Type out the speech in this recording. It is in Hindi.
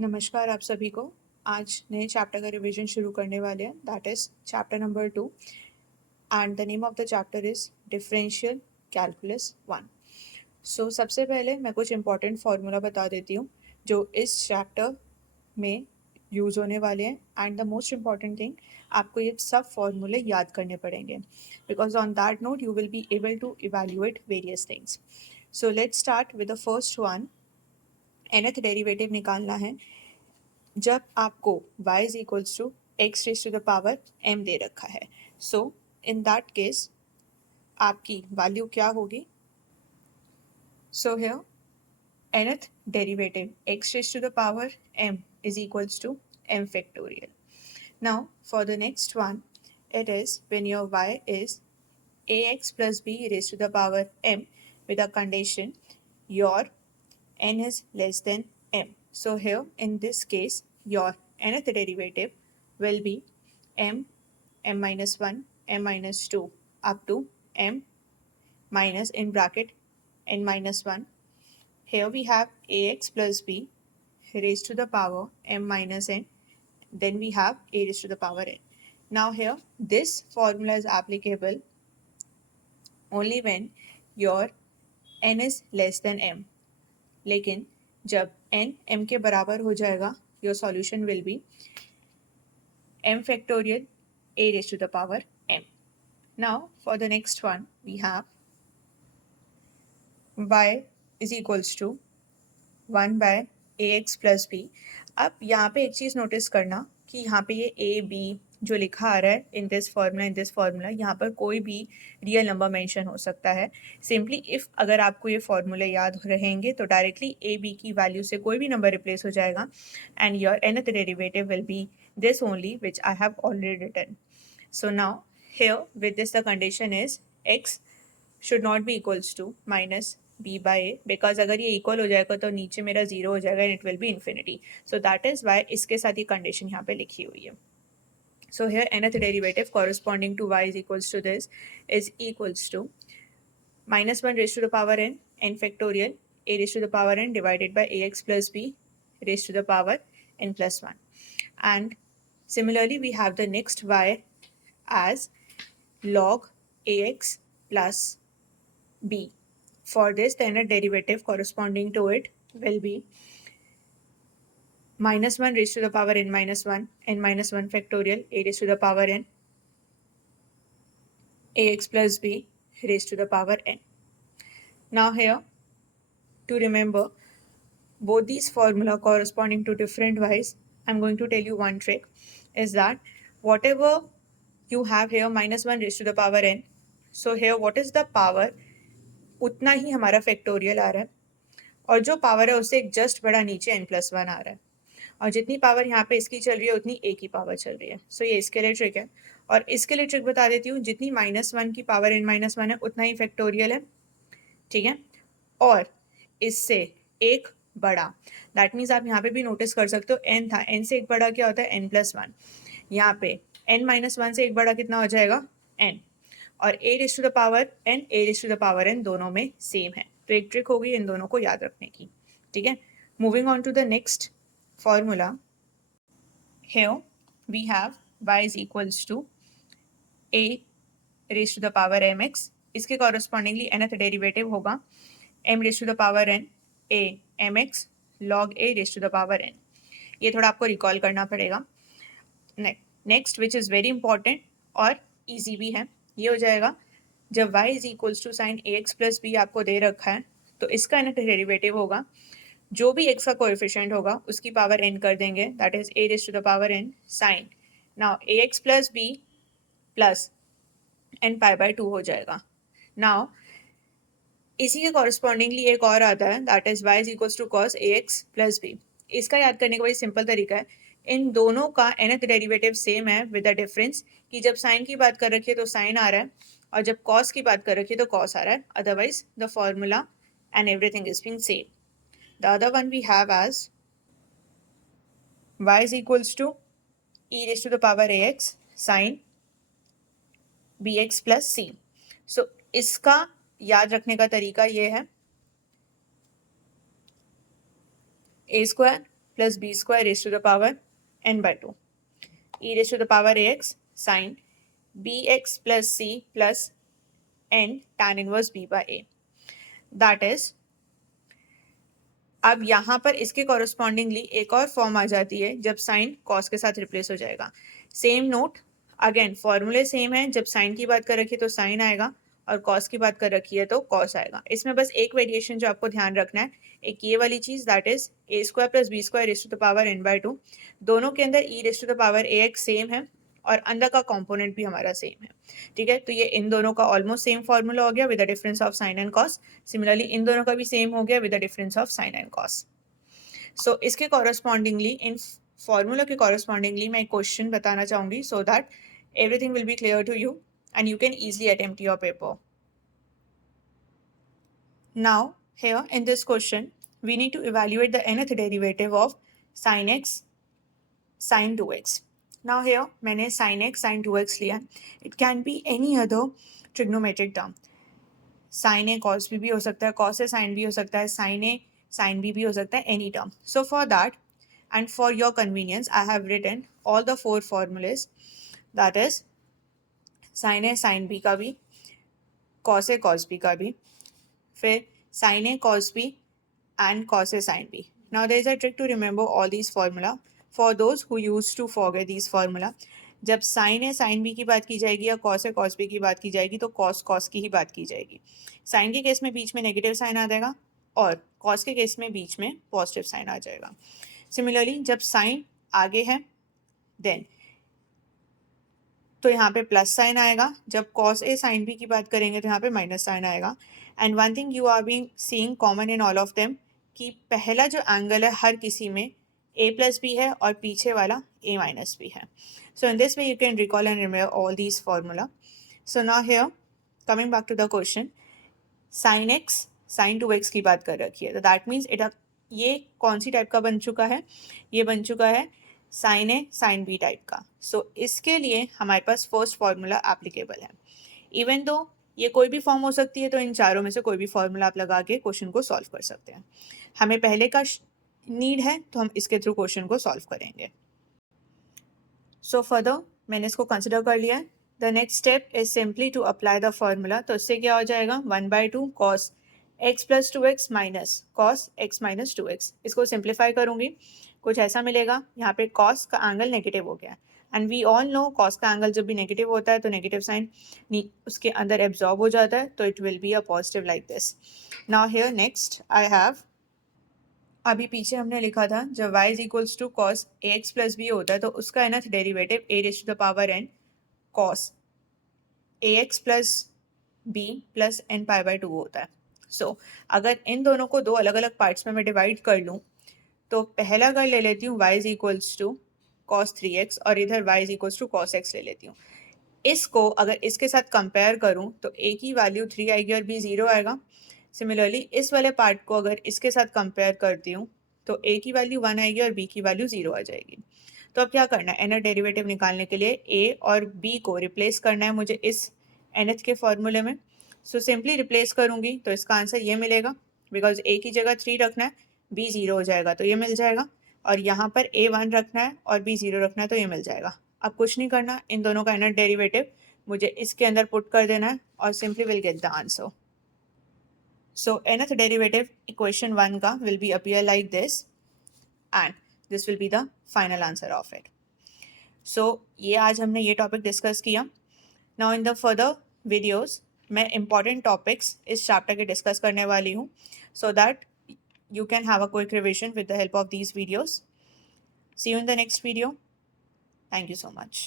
नमस्कार आप सभी को। आज नए चैप्टर का रिवीजन शुरू करने वाले हैं, that is chapter number 2 and the name of the chapter is differential calculus 1। सो सबसे पहले मैं कुछ इंपॉर्टेंट फार्मूला बता देती हूँ जो इस चैप्टर में यूज़ होने वाले हैं and the most important thing, आपको ये सब फार्मूले याद करने पड़ेंगे because on that note you will be able to evaluate various things. So let's start with the first one. nth derivative निकालना है जब आपको y is equals to x raise to the power m दे रखा है। सो इन दैट केस आपकी वैल्यू क्या होगी? So here nth derivative x raised to the power m is equals to m factorial. Now for the next one, it is when your y is ax plus b raised to the power m with a condition your n is less than m. So here in this case your nth derivative will be m minus 1, m minus 2 up to m minus in bracket n minus 1. Here we have ax plus b raised to the power m minus n, then we have a raised to the power n. Now here this formula is applicable only when your n is less than m. लेकिन जब n m के बराबर हो जाएगा your solution will be m factorial a raised to the power m. Now for the next one we have y is equals to 1 by ax plus b. अब यहाँ पे एक चीज़ नोटिस करना कि यहाँ पे ये a b जो लिखा आ रहा है इन दिस फार्मूला यहाँ पर कोई भी रियल नंबर मेंशन हो सकता है। सिंपली इफ़ अगर आपको ये फार्मूले याद रहेंगे तो डायरेक्टली a b की वैल्यू से कोई भी नंबर रिप्लेस हो जाएगा and your nth derivative will be this only which I have already written. So now here with this the condition is x should not be equals to minus b by a, because अगर ये इक्वल हो जाएगा तो नीचे मेरा जीरो हो जाएगा and it will be infinity. So that is why इसके साथ ही कंडीशन यहाँ पे लिखी हुई है. So here nth derivative corresponding to y is equals to this is equals to minus 1 raised to the power n factorial a raised to the power n divided by ax plus b raised to the power n plus 1. And similarly we have the next y as log ax plus b. For this the nth derivative corresponding to it will be minus 1 raised to the power n minus 1 factorial a raised to the power n ax plus b raised to the power n. Now here to remember both these formula corresponding to different y's, I'm going to tell you one trick is that whatever you have here minus 1 raised to the power n, so here what is the power उतना ही हमारा फैक्टोरियल आ रहा है और जो पावर है उससे एक जस्ट बड़ा नीचे n plus 1 आ रहा है और जितनी पावर यहाँ पे इसकी चल रही है उतनी a की पावर चल रही है. सो ये इसके लिए ट्रिक है और इसके लिए ट्रिक बता देती हूँ, जितनी -1 की पावर n minus 1 है उतना ही फैक्टोरियल है, ठीक है, और इससे एक बड़ा. दैट मीन्स आप यहाँ पे भी नोटिस कर सकते हो n था, n से एक बड़ा क्या होता है n plus 1. यहाँ पे n minus 1 से एक बड़ा कितना हो जाएगा n और a raised to the power n a raised to the power n दोनों में सेम है. तो एक ट्रिक होगी इन दोनों को याद रखने की, ठीक है. Moving on to the next formula. Here we have y is equals to a raised to the power mx. इसके correspondingly nth derivative होगा m raised to the power n a mx log a raised to the power n. ये थोड़ा आपको रिकॉल करना पड़ेगा. Next which is very important और ईजी भी है, ये हो जाएगा जब y is equals to sine a x plus b आपको दे रखा है तो इसका nth डेरिवेटिव होगा जो भी x का कोएफिशिएंट होगा उसकी पावर n कर देंगे, that is a raise to the power n sine. Now ax plus b plus n pi by 2 हो जाएगा. नाउ इसी के कॉरस्पॉन्डिंगली एक और आता है that is y is equals to cos ax plus b. इसका याद करने का बड़ी सिंपल तरीका है, इन दोनों का nth डेरिवेटिव सेम है विद द डिफरेंस कि जब साइन की बात कर रखी है तो साइन आ रहा है और जब कॉस की बात कर रखी है तो कॉस आ रहा है, otherwise the formula and everything is being same. The other one we have as y is equals to e raised to the power ax sin bx plus c. So इसका याद रखने का तरीका ये है a square plus b square raised to the power n by 2. E raised to the power ax sin bx plus c plus n tan inverse b by a. That is, अब यहाँ पर इसके कॉरस्पॉन्डिंगली एक और फॉर्म आ जाती है जब साइन कॉस के साथ रिप्लेस हो जाएगा. सेम नोट, अगेन फॉर्मूले सेम है. जब साइन की बात कर रखी है तो साइन आएगा और कॉस की बात कर रखी है तो कॉस आएगा. इसमें बस एक वेरिएशन जो आपको ध्यान रखना है, एक ये वाली चीज, that is a square plus b square raise to the power n by 2. दोनों के अंदर e raise to the power a x same है और अंदर का कंपोनेंट भी हमारा सेम है. ठीक है, तो ये इन दोनों का ऑलमोस्ट सेम फॉर्मूला हो गया with the difference of sine and cos. Similarly इन दोनों का भी सेम हो गया with the difference of sine and cos. So इसके कॉरस्पॉन्डिंगली, इन फॉर्मूला के कॉरस्पॉन्डिंगली मैं एक क्वेश्चन बताना चाहूंगी so that everything will be clear to you and you can easily attempt your paper. Now here in this question we need to evaluate the nth derivative of sin x sin 2x. Now here मैंने sin x sin 2x लिया. It can be any other trigonometric term. sin a cos b भी हो सकता है, cos a sin b हो सकता है, sin a sin b भी हो सकता है, any term. So for that and for your convenience I have written all the four formulas, that is sin a sin b का भी, cos a cos b का भी, फिर sin a cos b and cos a sin b. Now there is a trick to remember all these formula for those who used to forget these formula. जब sin a sin b की बात की जाएगी या cos a cos b की बात की जाएगी तो cos cos की ही बात की जाएगी. sin के केस में बीच में नेगेटिव साइन आ जाएगा और cos के केस में बीच में पॉजिटिव साइन आ जाएगा. सिमिलरली जब साइन आगे है देन तो यहाँ पे प्लस साइन आएगा. जब cos a sin b की बात करेंगे तो यहाँ पे माइनस साइन आएगा. And one thing you are being seeing common in all of them कि पहला जो एंगल है हर किसी में a प्लस बी है और पीछे वाला a माइनस बी है. So in this way you can recall and remember all these formula. So now here coming back to the question, sin x sin 2x की बात कर रखी है तो दैट मीन्स इट, ये कौन सी टाइप का बन चुका है, ये बन चुका है साइन ए साइन बी टाइप का. सो इसके लिए हमारे पास फर्स्ट फॉर्मूला एप्लीकेबल है. इवन दो ये कोई भी फॉर्म हो सकती है तो इन चारों में से कोई भी फॉर्मूला आप लगा के क्वेश्चन को सॉल्व कर सकते हैं. हमें पहले का नीड है तो हम इसके थ्रू क्वेश्चन को सॉल्व करेंगे. सो फर्दर मैंने इसको कंसिडर कर लिया है. The next step is simply to apply the formula. तो इससे क्या हो जाएगा, 1/2 cos x plus 2x minus cos x minus 2x. इसको सिंप्लीफाई करूंगी, कुछ ऐसा मिलेगा. यहाँ पे cos का एंगल नेगेटिव हो गया and we all know cos का एंगल जब भी नेगेटिव होता है तो नेगेटिव साइन उसके अंदर एब्जॉर्ब हो जाता है तो it will be a positive like this. Now here next I have, अभी पीछे हमने लिखा था जब y is equals to cos ax plus b होता है तो उसका nth derivative a raise to the power n cos ax plus b plus n pi by 2 होता है. सो अगर इन दोनों को दो अलग अलग पार्ट्स में मैं डिवाइड कर लूँ तो पहला अगर ले लेती हूँ y is equals to cos 3x और इधर y is equals to cos x ले लेती हूँ. इसको अगर इसके साथ कंपेयर करूँ तो a की वैल्यू 3 आएगी और b 0 आएगा. सिमिलरली इस वाले पार्ट को अगर इसके साथ कंपेयर करती हूँ तो a की वैल्यू 1 आएगी और b की वैल्यू 0 आ जाएगी. तो अब क्या करना है, nth डेरिवेटिव निकालने के लिए a और b को रिप्लेस करना है मुझे इस nth के फॉर्मूले में. सो सिंपली रिप्लेस करूंगी तो इसका आंसर ये मिलेगा. बिकॉज a की जगह 3 रखना है, b 0 हो जाएगा तो ये मिल जाएगा. और यहाँ पर a 1 रखना है और b 0 रखना है तो ये मिल जाएगा. अब कुछ नहीं करना, इन दोनों का nth डेरिवेटिव मुझे इसके अंदर पुट कर देना है और simply will get the answer. So nth derivative equation 1 का will be appear like this and this will be the final answer of it. So ये आज हमने ये टॉपिक डिस्कस किया. Now in the further videos मैं इम्पॉर्टेंट टॉपिक्स इस चैप्टर के डिस्कस करने वाली हूँ so that you can have a quick revision with the help of these videos. See you in the next video. Thank you so much.